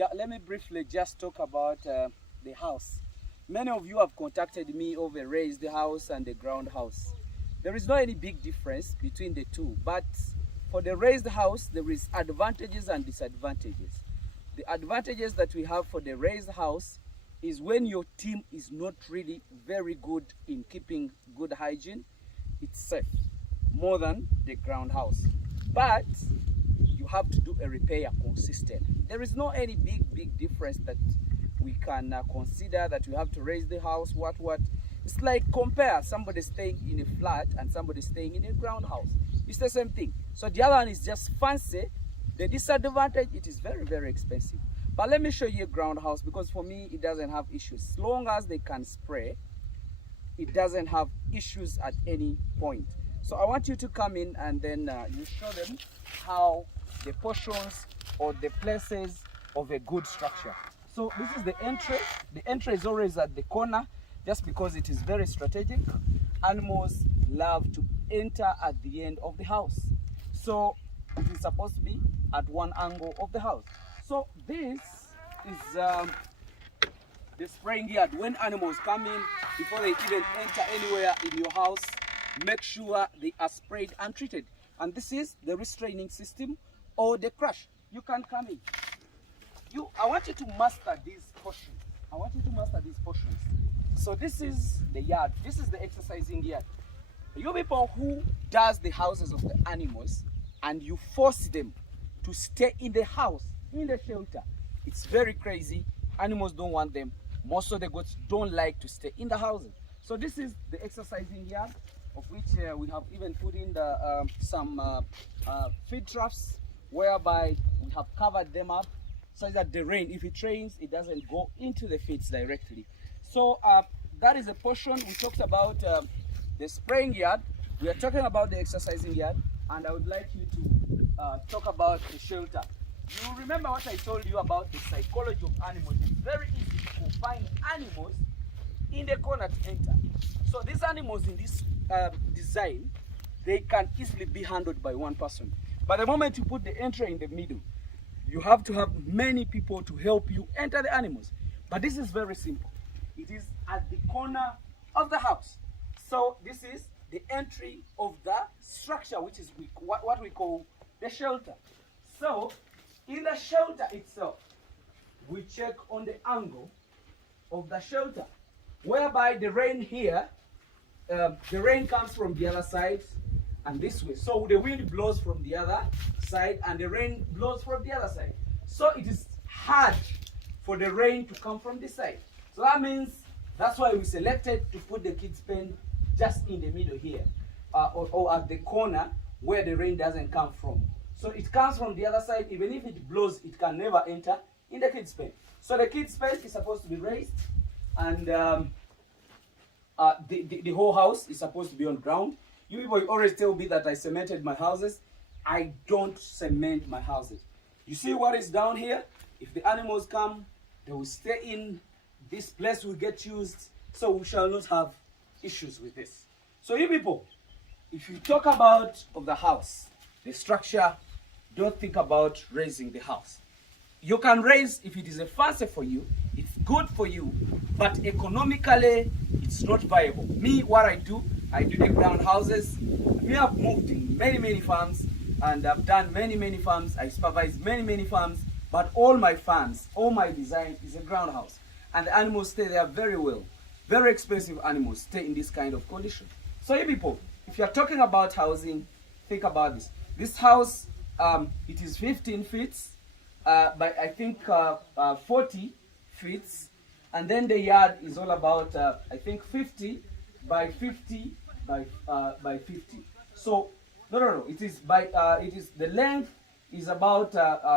Yeah, let me briefly just talk about the house. Many of you have contacted me over raised house and the ground house. There is not any big difference between the two, but for the raised house, there is advantages and disadvantages. The advantages that we have for the raised house is when your team is not really very good in keeping good hygiene, it's safe more than the ground house. But you have to do a repair consistent. There is no any big difference that we can consider that we have to raise the house, what. It's like compare somebody staying in a flat and somebody staying in a ground house. It's the same thing. So the other one is just fancy. The disadvantage, it is very expensive. But let me show you a ground house, because for me, it doesn't have issues. As long as they can spray, it doesn't have issues at any point. So I want you to come in and then you show them how the portions or the places of a good structure. So this is the entry. The entry is always at the corner just because it is very strategic. Animals love to enter at the end of the house. So it is supposed to be at one angle of the house. So this is the spraying yard. When animals come in, before they even enter anywhere in your house, make sure they are sprayed and treated. And this is the restraining system or the crush. You can come in. I want you to master these portions. I want you to master these portions. So this is the yard. This is the exercising yard. You people who does the houses of the animals and you force them to stay in the house, in the shelter, it's very crazy. Animals don't want them. Most of the goats don't like to stay in the houses. So this is the exercising yard, of which we have even put in some feed troughs, whereby we have covered them up so that the rain, if it rains, it doesn't go into the feeds directly. So that is a portion. We talked about the spraying yard. We are talking about the exercising yard, and I would like you to talk about the shelter. You remember what I told you about the psychology of animals. It's very easy to confine animals in the corner to enter. So these animals in this design, they can easily be handled by one person. But the moment you put the entry in the middle, you have to have many people to help you enter the animals. But this is very simple. It is at the corner of the house. So this is the entry of the structure, which is what we call the shelter. So in the shelter itself, we check on the angle of the shelter, whereby the rain here, the rain comes from the other side and this way. So the wind blows from the other side and the rain blows from the other side. So it is hard for the rain to come from this side. So that means that's why we selected to put the kids' pen just in the middle here, or at the corner where the rain doesn't come from. So it comes from the other side. Even if it blows, it can never enter in the kids' pen. So the kids' pen is supposed to be raised, and the whole house is supposed to be on ground. You people always tell me that I cemented my houses. I don't cement my houses. You see what is down here? If the animals come, they will stay in. This place will get used, so we shall not have issues with this. So you people, if you talk about of the house, the structure, don't think about raising the house. You can raise if it is a fancy for you, it's good for you, but economically, it's not viable. Me, what I do the ground houses. We have moved in many farms, and I've done many farms. I supervise many farms, but all my farms, all my design is a ground house. And the animals stay there very well. Very expensive animals stay in this kind of condition. So you people, if you're talking about housing, think about this. This house, it is 15 feet by I think 40 feet. And then the yard is all about, I think 50 by 50 by 50. So, no, it is the length is about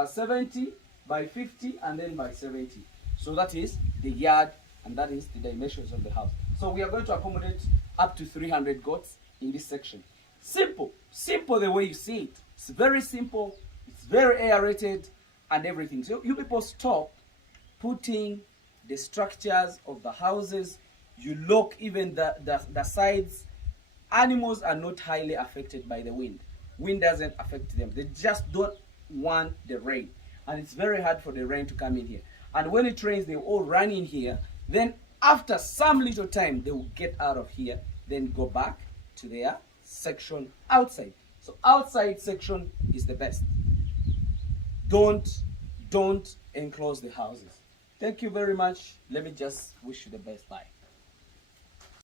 70 by 50 and then by 70. So that is the yard, and that is the dimensions of the house. So we are going to accommodate up to 300 goats in this section. Simple the way you see it. It's very simple, it's very aerated and everything. So you people stop putting the structures of the houses. You look even the sides. Animals are not highly affected by the wind. Wind doesn't affect them. They just don't want the rain. and it's very hard for the rain to come in here. And when it rains, they all run in here. Then after some little time, they will get out of here, then go back to their section outside. So outside section is the best. Don't enclose the houses. Thank you very much. Let me just wish you the best. Bye.